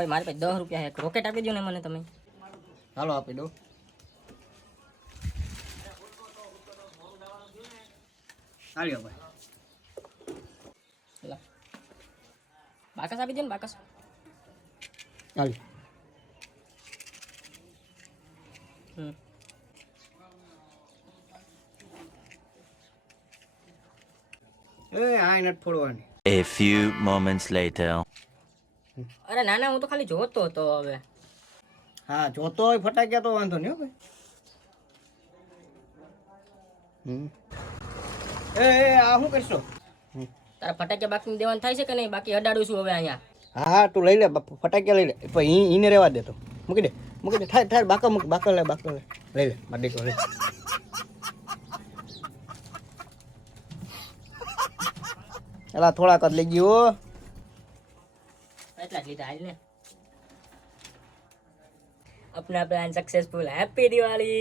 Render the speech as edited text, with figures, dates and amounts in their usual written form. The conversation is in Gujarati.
ભાઈ મારી પાસે 10 રૂપિયા એક રોકેટ આપી દો ને મને તમે. હાલો આપી દો. હાલ્યો ભાઈ. લા. બાકસ આપી દો ને બાકસ. હાલ્યો. આ નથી ફોડવાની. A few moments later. અરે ના ના હું તો ખાલી જોતો હતો હવે. હા જોતો હોય ફટાક્યા તો વાંધો નહીં હો ભાઈ. એ આ શું કરશો? તારા ફટાકિયા બાકી દેવાનું થાય છે કે નહીં? બાકી અડાડું છું હવે અહીંયા. હા તું લઈ લે ફટાક્યા લઈ લે પછી ઈને રહેવા દે તો મૂકી દે થાય બાકા મૂક બાકા લે લઈ લે મારી દીકરો લે. એલા થોડાક જ લઈ ગયો. એટલા જ લીધા હાલ ને. अपना प्लान सक्सेसफुल हैप्पी दिवाली.